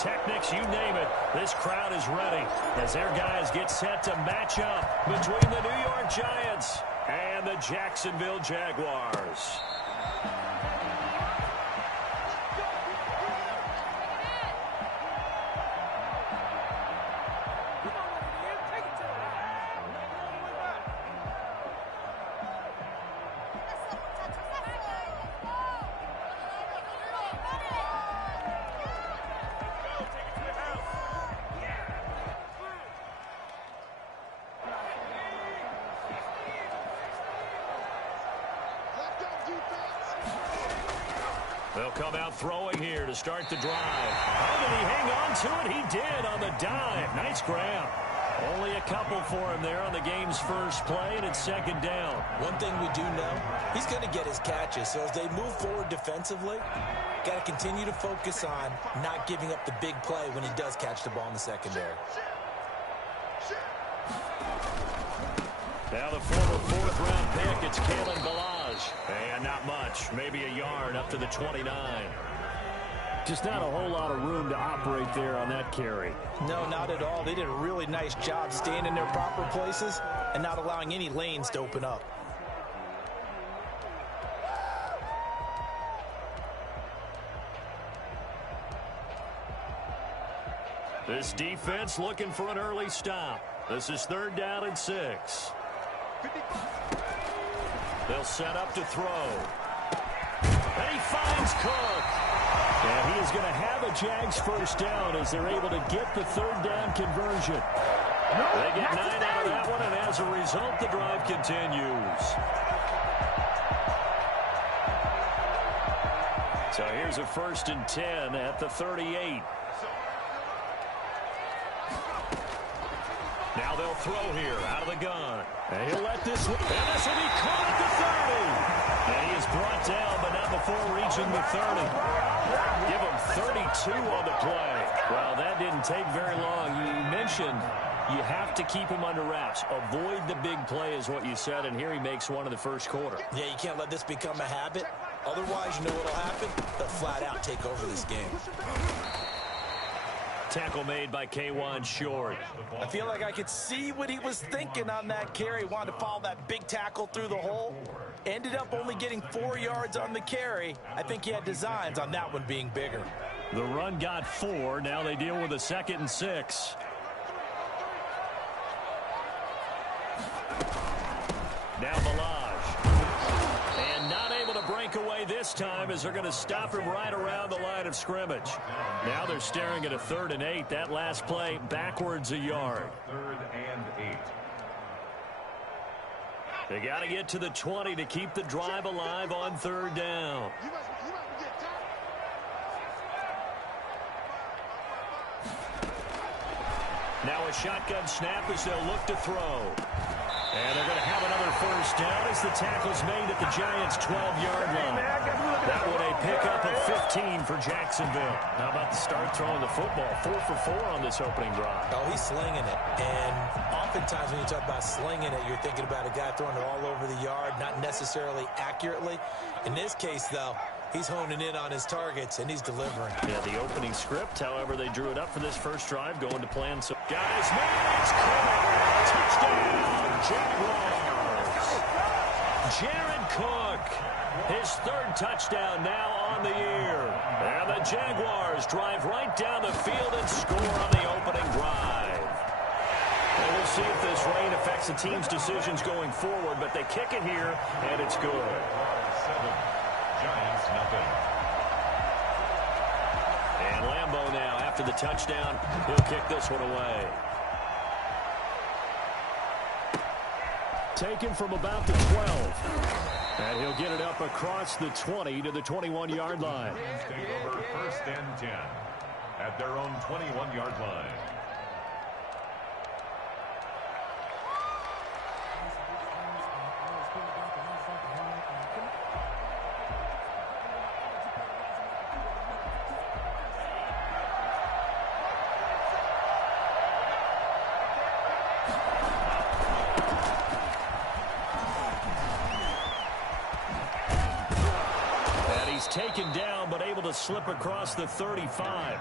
pyrotechnics, you name it. This crowd is ready as their guys get set to match up between the New York Giants and the Jacksonville Jaguars. They'll come out throwing here to start the drive. How did he hang on to it? He did on the dive. Nice grab. Only a couple for him there on the game's first play, and it's second down. One thing we do know, he's going to get his catches. So as they move forward defensively, got to continue to focus on not giving up the big play when he does catch the ball in the secondary. Now the former fourth-round pick, it's Kalen Ballage. And not much, maybe a yard up to the 29. Just not a whole lot of room to operate there on that carry. No, not at all. They did a really nice job staying in their proper places and not allowing any lanes to open up. This defense looking for an early stop. This is 3rd down and 6. They'll set up to throw. And he finds Cook. And he is going to have a Jags first down as they're able to get the 3rd down conversion. They get 9 out of that one, and as a result, the drive continues. So here's a 1st and 10 at the 38. Now they'll throw here out of the gun. And he'll let this one. And this will be caught at the 30. And he is brought down, but not before reaching the 30. Give him 32 on the play. Well, that didn't take very long. You mentioned you have to keep him under wraps. Avoid the big play is what you said, and here he makes one in the first quarter. Yeah, you can't let this become a habit. Otherwise, you know what will happen? They'll flat out take over this game. Tackle made by K'Wan Short. I feel like I could see what he was thinking on that carry. Wanted to follow that big tackle through the hole. Ended up only getting 4 yards on the carry. I think he had designs on that one being bigger. The run got 4. Now they deal with a 2nd and 6. Now Ballage. And not able to break away this time as they're going to stop him right around the line of scrimmage. Now they're staring at a 3rd and 8. That last play backwards a yard. 3rd and 8. They got to get to the 20 to keep the drive alive on 3rd down. Now a shotgun snap as they'll look to throw. And they're going to have another first down as the tackle's made at the Giants' 12-yard line. That one a pickup of 15 for Jacksonville. How about the start throwing the football? 4 for 4 on this opening drive. Oh, he's slinging it. And oftentimes when you talk about slinging it, you're thinking about a guy throwing it all over the yard, not necessarily accurately. In this case, though, he's honing in on his targets, and he's delivering. Yeah, the opening script, however, they drew it up for this first drive, going to plan. So, guys, man, it's coming. Touchdown, Jaguars. Jared Cook, his 3rd touchdown now on the year. And the Jaguars drive right down the field and score on the opening drive. And we'll see if this rain affects the team's decisions going forward, but they kick it here, and it's good. 7. Giants, nothing. And Lambeau now, after the touchdown, he'll kick this one away. Taken from about the 12. And he'll get it up across the 20 to the 21-yard line. Take over 1st and 10 at their own 21-yard line. Taken down, but able to slip across the 35.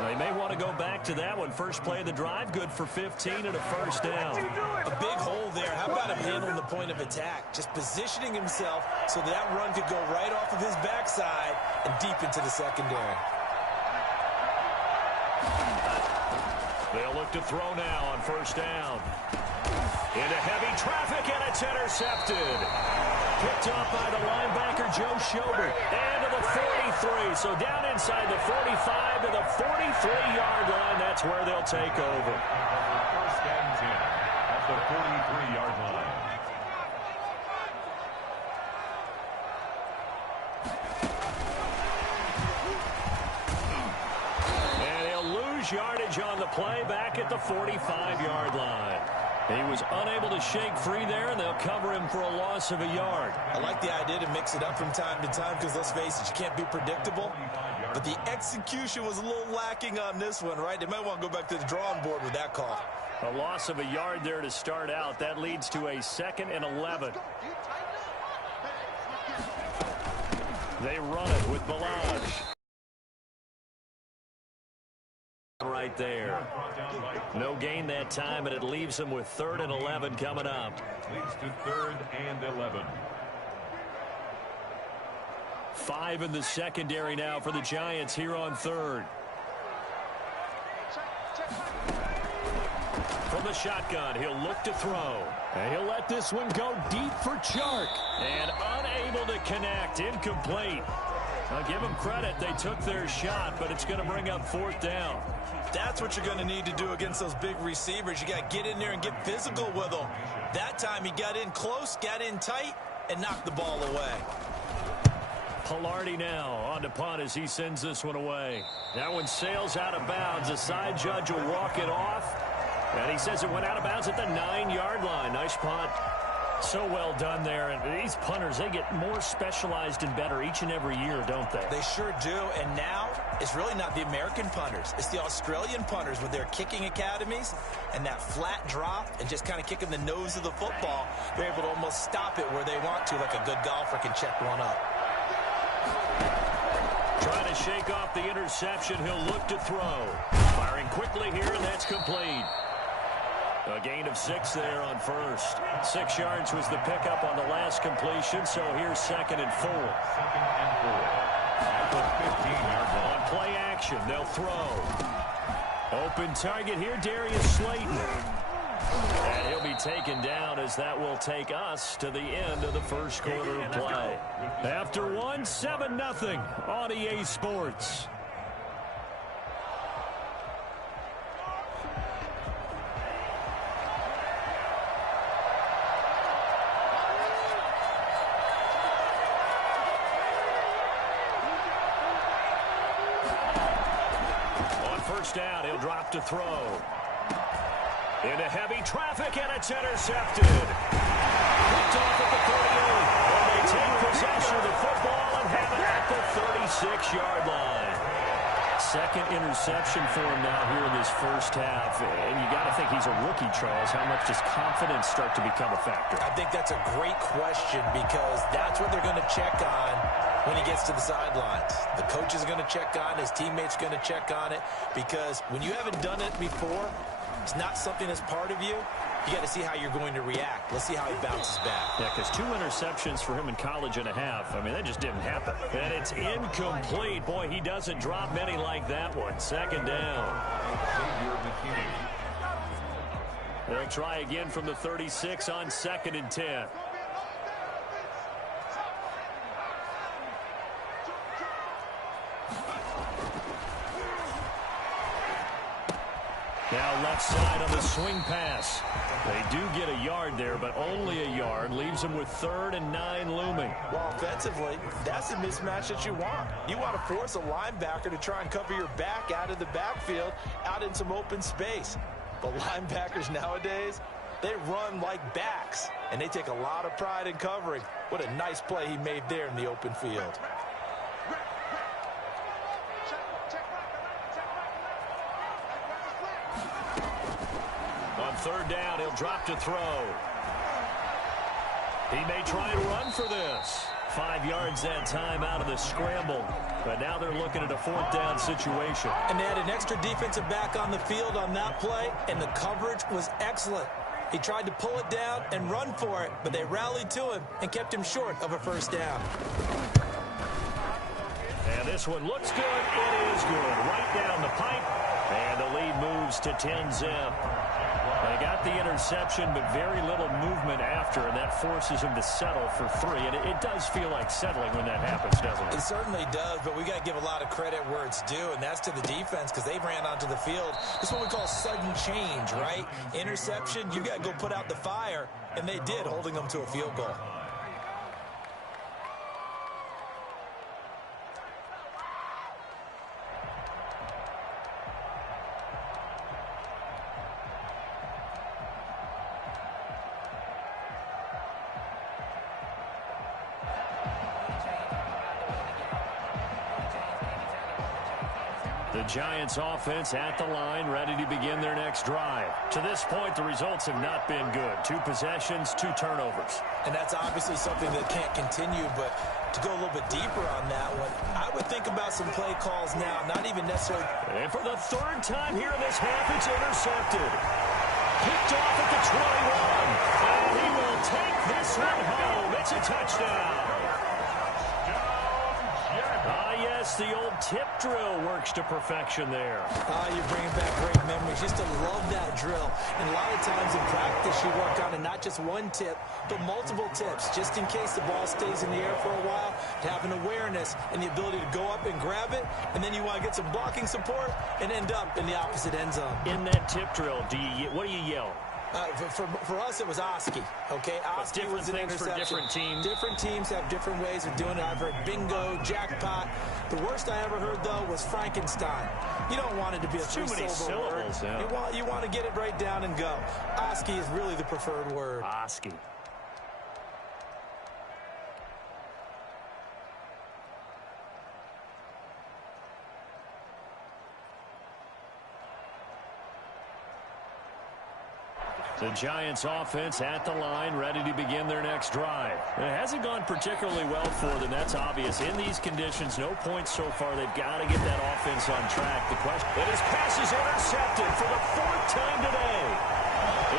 They may want to go back to that one. First play of the drive, good for 15 and a first down. A big hole there. How about him handling the point of attack? Just positioning himself so that run could go right off of his backside and deep into the secondary. They'll look to throw now on first down. Into heavy traffic, and it's intercepted. Picked up by the linebacker, Joe Schobert. And to the 43. So down inside the 45 to the 43-yard line. That's where they'll take over. First and 10 at the 43-yard line. And he'll lose yardage on the play back at the 45-yard line. He was unable to shake free there, and they'll cover him for a loss of a yard. I like the idea to mix it up from time to time because, let's face it, you can't be predictable. But the execution was a little lacking on this one, right? They might want to go back to the drawing board with that call. A loss of a yard there to start out. That leads to a 2nd and 11. They run it with Balaj. Right there. No gain that time, and it leaves them with 3rd and 11 coming up. Leads to 3rd and 11. 5 in the secondary now for the Giants here on 3rd. From the shotgun, he'll look to throw. And he'll let this one go deep for Chark. And unable to connect. Incomplete. I'll give them credit. They took their shot, but it's going to bring up 4th down. That's what you're going to need to do against those big receivers. You got to get in there and get physical with them. That time he got in close, got in tight, and knocked the ball away. Palardy now on to punt as he sends this one away. That one sails out of bounds. The side judge will walk it off. And he says it went out of bounds at the 9-yard line. Nice punt. So well done there. And these punters, they get more specialized and better each and every year, don't they? They sure do. And now it's really not the American punters. It's the Australian punters with their kicking academies and that flat drop and just kind of kicking the nose of the football. They're able to almost stop it where they want to, like a good golfer can check one up. Trying to shake off the interception. He'll look to throw. Firing quickly here, and that's complete. A gain of 6 there on first. 6 yards was the pickup on the last completion, so here's 2nd and 4. 2nd and 4 at the 15-yard line. On play action, they'll throw. Open target here, Darius Slayton. And he'll be taken down as that will take us to the end of the first quarter of play. After one, 7-0 on EA Sports. Down, he'll drop to throw. Into heavy traffic, and it's intercepted. Picked off at the 38. And they take possession of the football and have it at the 36-yard line. 2nd interception for him now here in this first half. And you got to think he's a rookie, Charles. How much does confidence start to become a factor? I think that's a great question because that's what they're going to check on when he gets to the sidelines. The coach is going to check on, his teammates going to check on it, because when you haven't done it before, it's not something that's part of you. You got to see how you're going to react. Let's see how he bounces back. Yeah, because 2 interceptions for him in college and a half. I mean, that just didn't happen. And it's incomplete. Boy, he doesn't drop many like that one. 2nd down. They'll try again from the 36 on 2nd and 10. Now left side on the swing pass. They do get a yard there, but only a yard. Leaves them with 3rd and 9 looming. Well, offensively, that's a mismatch that you want. You want to force a linebacker to try and cover your back out of the backfield, out in some open space. But linebackers nowadays, they run like backs, and they take a lot of pride in covering. What a nice play he made there in the open field. On 3rd down, he'll drop to throw. He may try and run for this. 5 yards that time out of the scramble. But now they're looking at a 4th down situation. And they had an extra defensive back on the field on that play, and the coverage was excellent. He tried to pull it down and run for it, but they rallied to him and kept him short of a 1st down. And this one looks good. It is good. Right down the pipe. And the lead moves to 10-zip. They got the interception, but very little movement after, and that forces them to settle for 3. And it does feel like settling when that happens, doesn't it? It certainly does, but we got to give a lot of credit where it's due, and that's to the defense because they ran onto the field. This is what we call sudden change, right? Interception, you got to go put out the fire, and they did, holding them to a field goal. The Giants offense at the line, ready to begin their next drive. To this point, the results have not been good. 2 possessions, 2 turnovers. And that's obviously something that can't continue, but to go a little bit deeper on that one, I would think about some play calls now, not even necessarily. And for the 3rd time here in this half, it's intercepted. Picked off at the 21. And he will take this one home. It's a touchdown. Yes, the old tip drill works to perfection there. You're bringing back great memories. Used to love that drill. And a lot of times in practice, you work on it, not just one tip, but multiple tips, just in case the ball stays in the air for a while, to have an awareness and the ability to go up and grab it, and then you want to get some blocking support and end up in the opposite end zone. In that tip drill, what do you yell? For us, it was Oski. Okay, Oski was an interception. For different teams. Different teams have different ways of doing it. I've heard bingo, jackpot. The worst I ever heard, though, was Frankenstein. You don't want it to be a three-syllable word. Yeah. You want to get it right down and go. Oski is really the preferred word. Oski. The Giants offense at the line, ready to begin their next drive. It hasn't gone particularly well for them. That's obvious. In these conditions, no points so far. They've got to get that offense on track. The question, but his pass is intercepted for the 4th time today.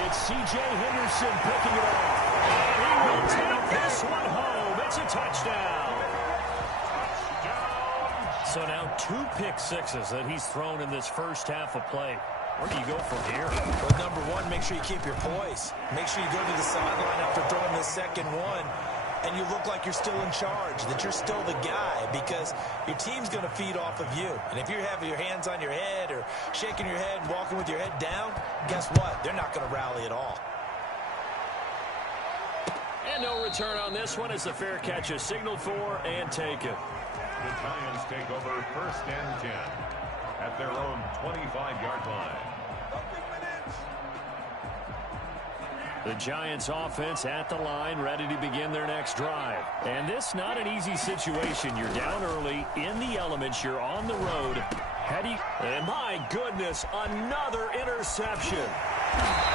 It's C.J. Henderson picking it up. And he will take this one home. It's a touchdown. So now 2 pick sixes that he's thrown in this first half of play. Where do you go from here? Well, number one, make sure you keep your poise. Make sure you go to the sideline after throwing the second one, and you look like you're still in charge, that you're still the guy, because your team's going to feed off of you. And if you have your hands on your head or shaking your head and walking with your head down, guess what? They're not going to rally at all. And no return on this one as the fair catch is signaled for and taken. The Giants take over 1st and 10 at their own 25-yard line. The Giants offense at the line, ready to begin their next drive. And this not an easy situation. You're down early, in the elements, you're on the road. And my goodness, another interception.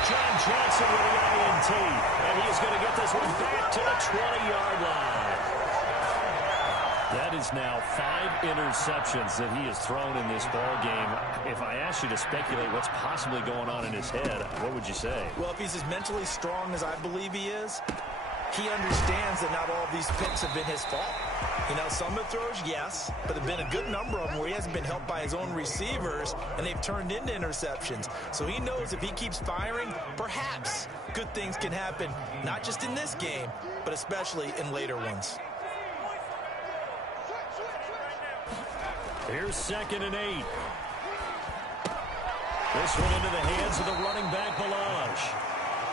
John Johnson with the INT. And he's going to get this one back to the 20-yard line. That is now 5 interceptions that he has thrown in this ball game. If I asked you to speculate what's possibly going on in his head, what would you say? Well, if he's as mentally strong as I believe he is, he understands that not all of these picks have been his fault. You know, some of the throws, yes, but there have been a good number of them where he hasn't been helped by his own receivers, and they've turned into interceptions. So he knows if he keeps firing, perhaps good things can happen, not just in this game, but especially in later ones. Here's 2nd and 8. This one into the hands of the running back, Ballage.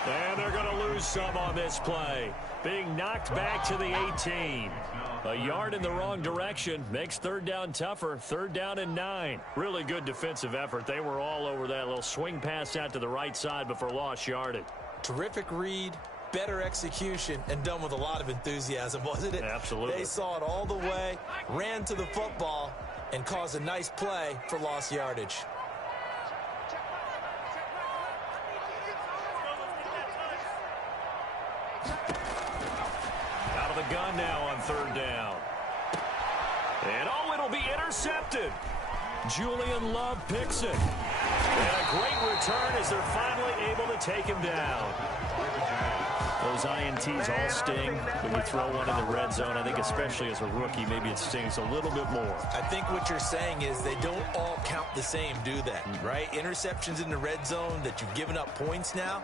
And they're going to lose some on this play. Being knocked back to the 18. A yard in the wrong direction makes 3rd down tougher. 3rd down and 9. Really good defensive effort. They were all over that little swing pass out to the right side before lost yardage. Terrific read, better execution, and done with a lot of enthusiasm, wasn't it? Absolutely. They saw it all the way, ran to the football, and caused a nice play for lost yardage. Out of the gun now on third down. And, oh, it'll be intercepted. Julian Love picks it. And a great return as they're finally able to take him down. Those INTs all sting when you throw one in the red zone. I think especially as a rookie, maybe it stings a little bit more. I think what you're saying is they don't all count the same, do they? Right? Interceptions in the red zone that you've given up points now,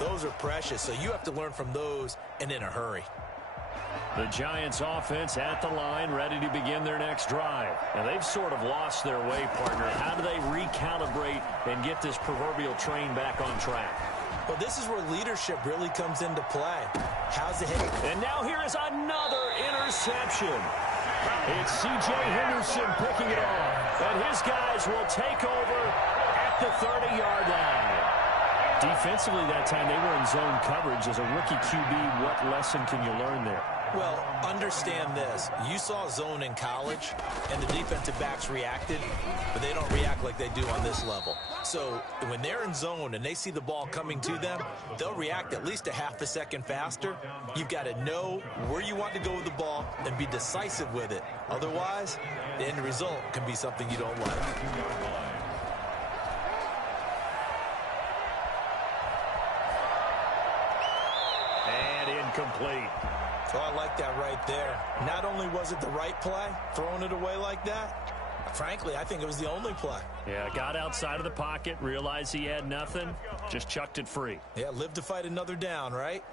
those are precious. So you have to learn from those and in a hurry. The Giants offense at the line, ready to begin their next drive. Now, they've sort of lost their way, partner. How do they recalibrate and get this proverbial train back on track? Well, this is where leadership really comes into play. How's the hit? And now here is another interception. It's C.J. Henderson picking it off. And his guys will take over at the 30-yard line. Defensively that time, they were in zone coverage. As a rookie QB, what lesson can you learn there? Well, understand this. You saw zone in college, and the defensive backs reacted, but they don't react like they do on this level. So when they're in zone and they see the ball coming to them, they'll react at least a half a second faster. You've got to know where you want to go with the ball and be decisive with it. Otherwise, the end result can be something you don't like. Incomplete. Oh, I like that right there. Not only was it the right play, throwing it away like that, frankly, I think it was the only play. Yeah, got outside of the pocket, realized he had nothing, just chucked it free. Yeah, live to fight another down, right?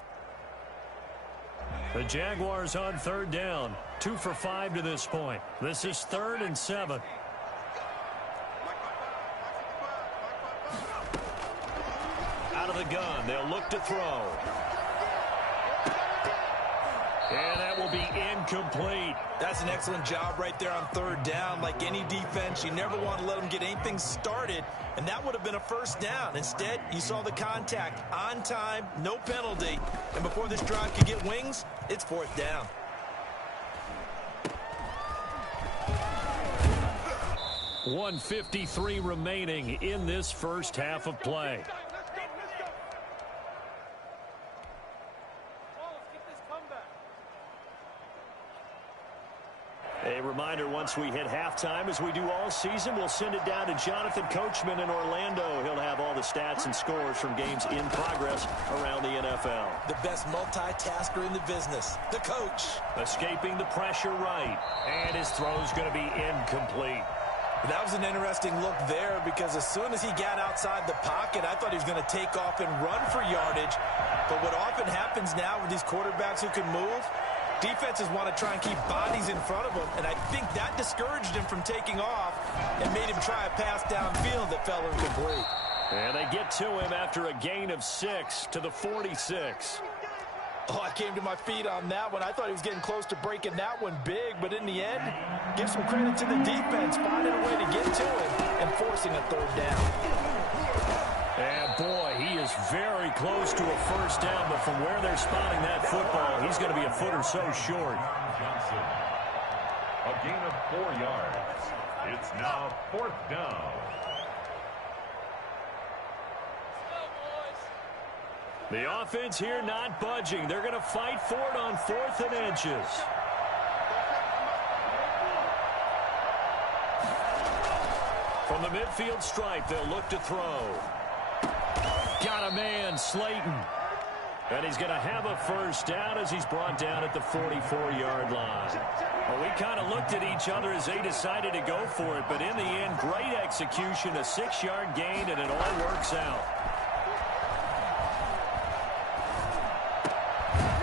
The Jaguars on third down. 2 for 5 to this point. This is 3rd and 7. Out of the gun, they'll look to throw. And that will be incomplete. That's an excellent job right there on third down. Like any defense, you never want to let them get anything started, and that would have been a first down. Instead, you saw the contact on time, no penalty, and before this drive could get wings, it's 4th down. .153 remaining in this first half of play. A reminder, once we hit halftime, as we do all season, we'll send it down to Jonathan Coachman in Orlando. He'll have all the stats and scores from games in progress around the NFL. The best multitasker in the business, the coach. Escaping the pressure right, and his throw's going to be incomplete. That was an interesting look there because as soon as he got outside the pocket, I thought he was going to take off and run for yardage. But what often happens now with these quarterbacks who can move, defenses want to try and keep bodies in front of him, and I think that discouraged him from taking off and made him try a pass downfield that fell incomplete. And they get to him after a gain of 6 to the 46. Oh, I came to my feet on that one. I thought he was getting close to breaking that one big, but in the end, give some credit to the defense, finding a way to get to him and forcing a third down. And boy, he is very close to a first down, but from where they're spotting that football, he's going to be a foot or so short. Johnson, a gain of 4 yards. It's now 4th down. The offense here not budging. They're going to fight for it on 4th and inches. From the midfield stripe, they'll look to throw. Got a man, Slayton. And he's going to have a first down as he's brought down at the 44-yard line. Well, we kind of looked at each other as they decided to go for it, but in the end, great execution, a 6-yard gain, and it all works out.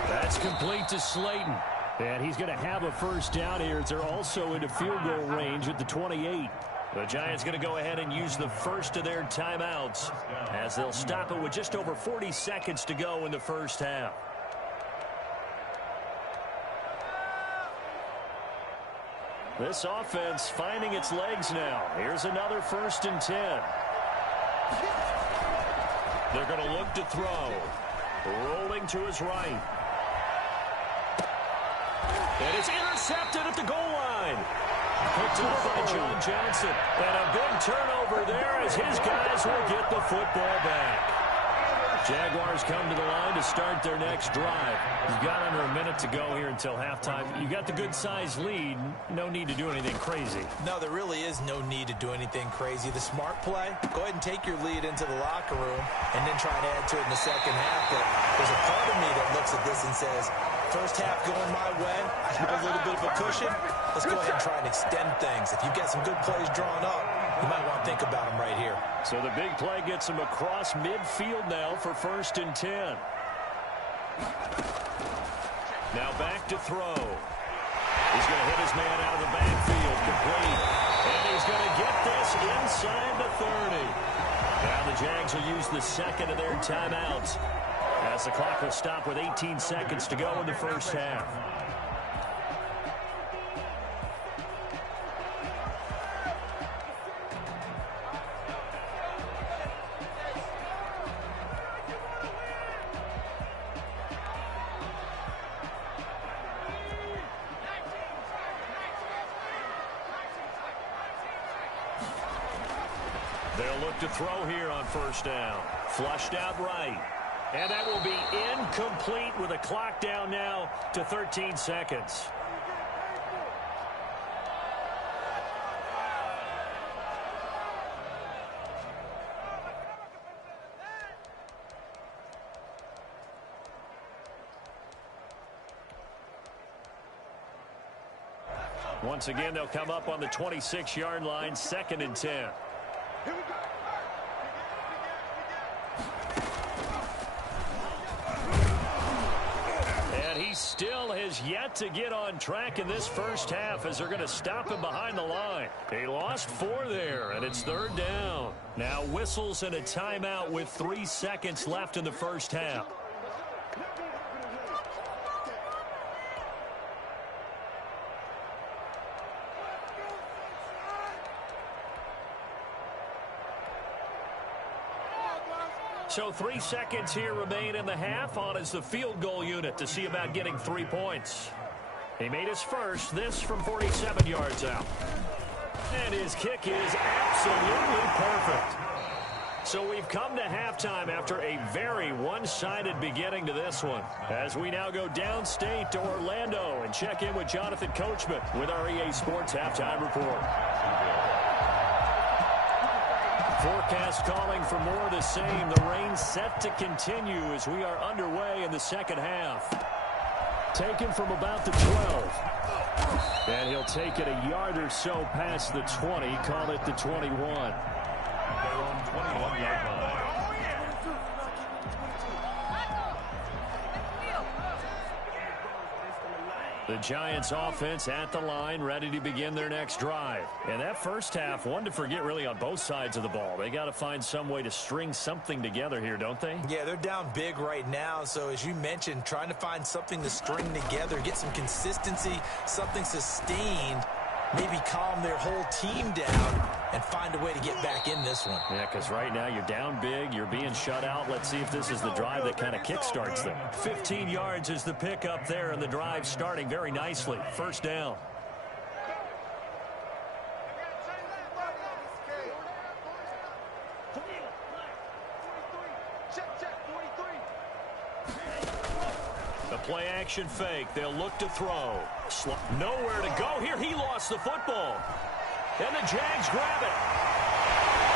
That's complete to Slayton. And he's going to have a first down here as they're also into field goal range at the 28. The Giants going to go ahead and use the first of their timeouts as they'll stop it with just over 40 seconds to go in the first half. This offense finding its legs now. Here's another 1st and 10. They're going to look to throw. Rolling to his right. And it's intercepted at the goal line. Picked up by John Johnson. And a big turnover there as his guys will get the football back. Jaguars come to the line to start their next drive. You've got under a minute to go here until halftime. You got the good-sized lead. No need to do anything crazy. No, there really is no need to do anything crazy. The smart play, go ahead and take your lead into the locker room and then try to add to it in the second half. But there's a part of me that looks at this and says, first half going my way, I have a little bit of a cushion. Let's go ahead and try and extend things. If you've got some good plays drawn up, you might want to think about them right here. So the big play gets him across midfield now for 1st and 10. Now back to throw. He's going to hit his man out of the backfield, complete. And he's going to get this inside the 30. Now the Jags will use the second of their timeouts, as the clock will stop with 18 seconds to go in the first half. They'll look to throw here on 1st down. Flushed out right. And that will be incomplete with a clock down now to 13 seconds. Once again, they'll come up on the 26-yard line, 2nd and 10. And he still has yet to get on track in this first half, as they're going to stop him behind the line. He lost 4 there, and it's 3rd down. Now whistles and a timeout with 3 seconds left in the first half. So 3 seconds here remain in the half. On is the field goal unit to see about getting 3 points. He made his first, this from 47 yards out. And his kick is absolutely perfect. So we've come to halftime after a very one-sided beginning to this one, as we now go downstate to Orlando and check in with Jonathan Coachman with our EA Sports Halftime Report. Forecast calling for more of the same. The rain set to continue as we are underway in the second half. Taken from about the 12. And he'll take it a yard or so past the 20. Call it the 21. Their own 21-yard line. The Giants offense at the line, ready to begin their next drive. And that first half, one to forget really on both sides of the ball. They got to find some way to string something together here, don't they? Yeah, they're down big right now. So as you mentioned, trying to find something to string together, get some consistency, something sustained, maybe calm their whole team down and find a way to get back in this one. Yeah, because right now you're down big, you're being shut out. Let's see if this is the drive that kind of kickstarts them. 15 yards is the pickup there, and the drive starting very nicely. 1st down. The play action fake. They'll look to throw. Nowhere to go here. He lost the football. And the Jags grab it.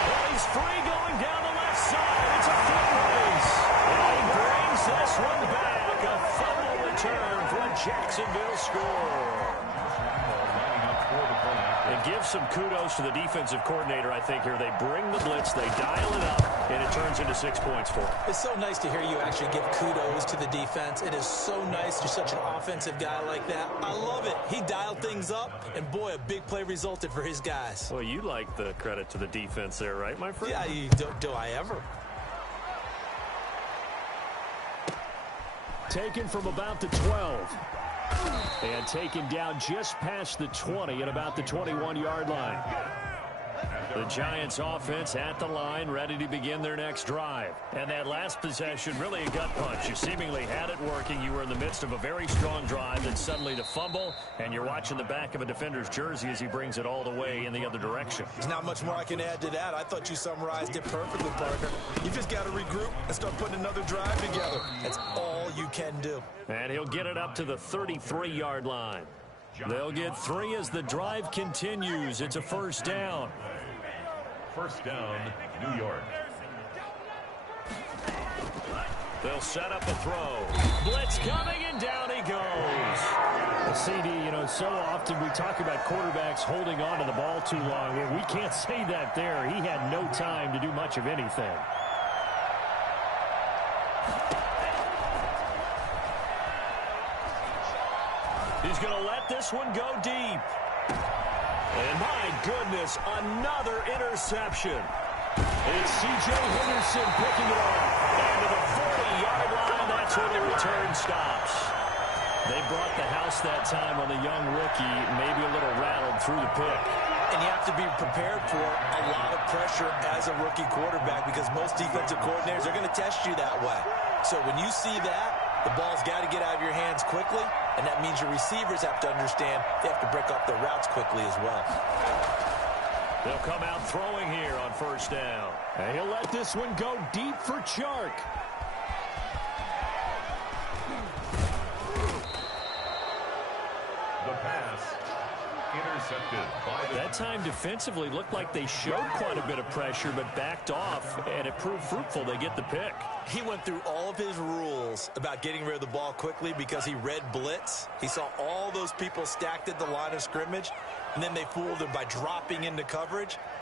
Well, he's free going down the left side. It's a foot race. And he brings this one back. A fumble return for a Jacksonville score. It gives some kudos to the defensive coordinator, I think, here. They bring the blitz, they dial it up, and it turns into 6 points for them. It's so nice to hear you actually give kudos to the defense. It is so nice. You're such an offensive guy like that. I love it. He dialed things up, and boy, a big play resulted for his guys. Well, you like the credit to the defense there, right, my friend? Yeah, do I ever? Taken from about the 12. And taken down just past the 20 at about the 21-yard line. At The Giants offense at the line, ready to begin their next drive. And that last possession, really a gut punch. You seemingly had it working. You were in the midst of a very strong drive, and suddenly the fumble, and you're watching the back of a defender's jersey as he brings it all the way in the other direction. There's not much more I can add to that. I thought you summarized it perfectly, Parker. You just got to regroup and start putting another drive together. That's all you can do. And he'll get it up to the 33-yard line. They'll get 3 as the drive continues. It's a first down. First down, New York. They'll set up a throw. Blitz coming, and down he goes. CD, you know, so often we talk about quarterbacks holding on to the ball too long. We can't say that there. He had no time to do much of anything. He's going to let this one go deep. And my goodness, another interception. It's C.J. Henderson picking it up. And to the 40-yard line, that's where the return stops. They brought the house that time on the young rookie, maybe a little rattled through the pick. And you have to be prepared for a lot of pressure as a rookie quarterback because most defensive coordinators are going to test you that way. So when you see that, the ball's got to get out of your hands quickly, and that means your receivers have to understand they have to break up their routes quickly as well. They'll come out throwing here on first down. And he'll let this one go deep for Chark. The pass intercepted by the... That time defensively looked like they showed quite a bit of pressure but backed off, and it proved fruitful. They get the pick. He went through all of his rules about getting rid of the ball quickly because he read blitz. He saw all those people stacked at the line of scrimmage, and then they fooled him by dropping into coverage.